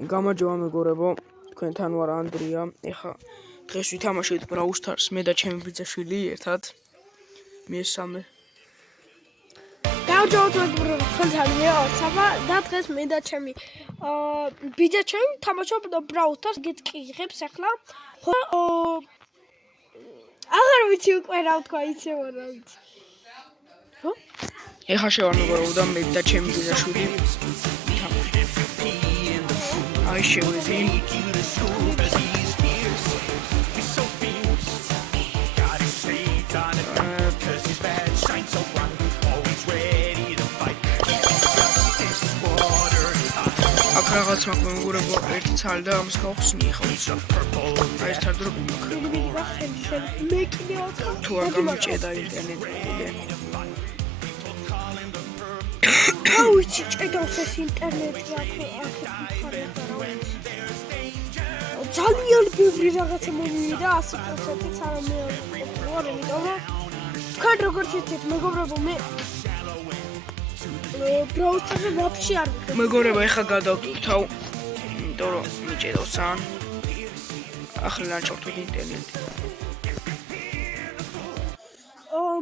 გამარჯობა მეგობრებო, თქვენთან ვარ ანდრია. ეხლა დღეს ვითამაშეთ Brawl Stars მე და ჩემი ბიძაშვილი ერთად. მესამე. გამარჯობა მეგობრებო, თქვენთან ვარ საბა და დღეს მე და ჩემი ბიძაჩემი თამაშობ Brawl Stars გეტყიღებს ახლა. ხო აღარ ვიცი უკვე რა ვთქვა, იცი რა ვიცი. ხო? ეხლა შევარ მეგობრებო და მე და ჩემი ბიძაშვილი I show it in. Აკრაღაც მაქვს მეგობრებო, ერთი ცალი და ამას გავხსნი ახლა უცებ. აი ეს თარდრო მაქვს. მე კიდე ოთხი. თუ არ გამიჭედა ინტერნეტიდან. აუჩი ჭედავს ეს ინტერნეტი ძალიან ბევრი რაღაცა მომივიდა 100%-ით არ ამიტომ თქვენ როგორც იცით მეგობრებო მე Brawl Stars-ზე ვაფშე არ ვიყავ. მეგობრებო, ეხლა გადავტვირთავ, იმიტომ რომ მიჭედავს ძალიან. ახლა ჩავთვალ ინტერნეტი.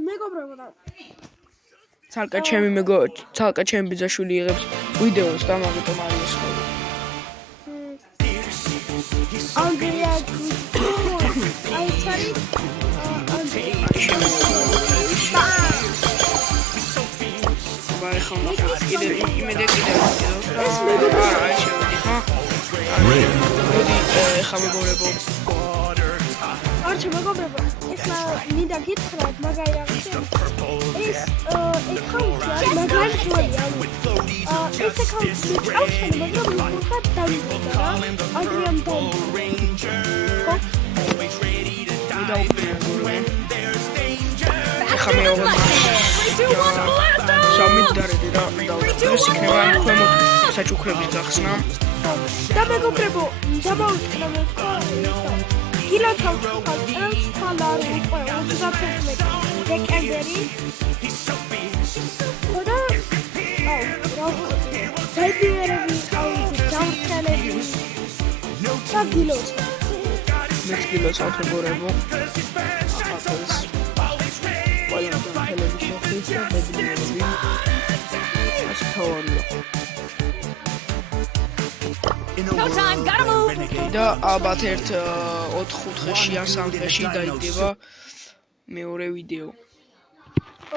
მეგობრებო და ცალკე ჩემი ბიძაშვილი იღებს ვიდეოს და მაგიტომ არის ხოლმე. ანდრია აი ცარი ბაი ხომ კიდე იმედე ეს მეგობრებო აი შევდი ხო? ეხლა მეგობრებო არჩე მეგობრებო ეხლა მინდა გითხრათ მაგარი რაღაცა ეს აკაუნტი არის მაგარი ძველი ეს აკაუნტი წავშენ მაგრამ უბრალოდ დავიწყდა რა ანდრიამ ეხლა მე სამიდარები რა ეს იქნება ქვემოთ საჩუქრების გახსნა და მეგობრებო დამოვიწყდა მე გილათავთ თალარი უკვე 31 დეკემბერი ხოდა საიდერები დავრჩელები და გილოც მეც გილოცავთ მეგობრებო და ალბათ ერთ 4-5 დღეში ან 3 დღეში დაიდება მეორე ვიდეო.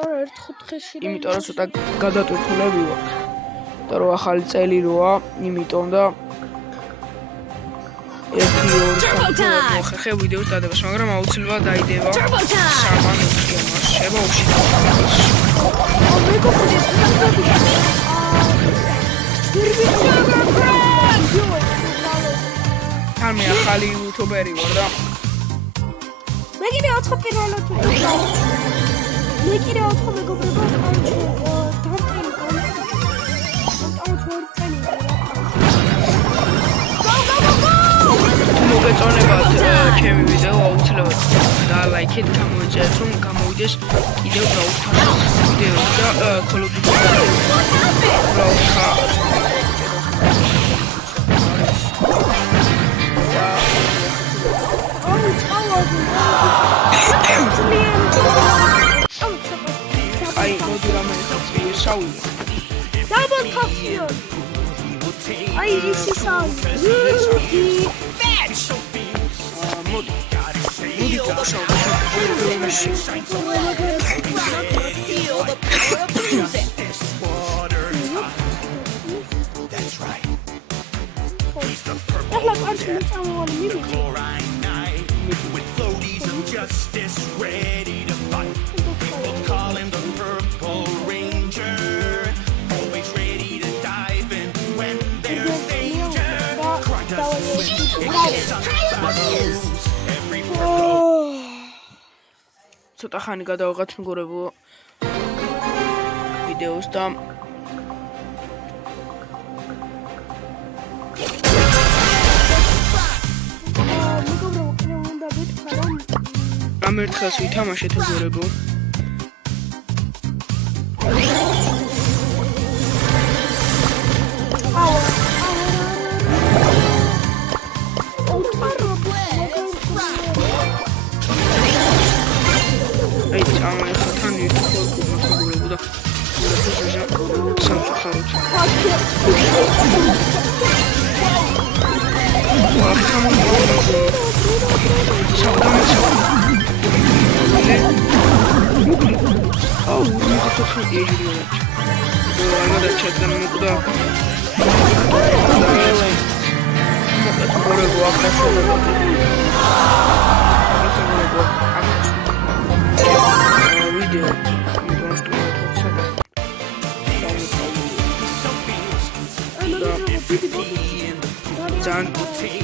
ორ 1-5 დღეში. იმიტომ რომ ცოტა გადატვირთულები ვარ. და რომ ახალი წელი როა, იმიტომ და 1-2 ხე ვიდეოს დადებას, მაგრამ აუცილებლად დაიდება. შევა მე ახალი იუთუბერი ვარ და მე კიდე 4 პირველად მე კიდე 4 მეგობრებო მოგეწონებათ ჩემი ვიდეო აუცილებლად და ლაიქეთ გამოიწერეთ რომ გამოვიდეს კიდევ Brawl Stars ვიდეო და Call of Duty აი მოდი რამე შაული დაბალ კაფეო აი ის ისაული მოდი Justice ready to fight. We'll call him the Purple Ranger. Always ready to dive in when there's danger. ცოტა ხანი გადავიღოთ მეგობრებო ვიდეოს და ამ ერთხელს ვითამაშეთ მეგობრებო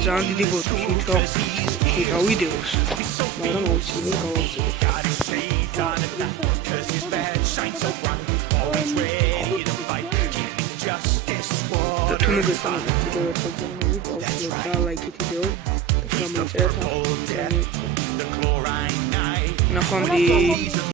ძალიან დიდი ბოთლი რომ გავიდეოს, მაგრამ აუცილებლად გავაგზავნე. და თუ მოგეწონა ვიდეო ერთხელ და ლაიქით ვიდეო და გამოიწერეთ. ნახვამდის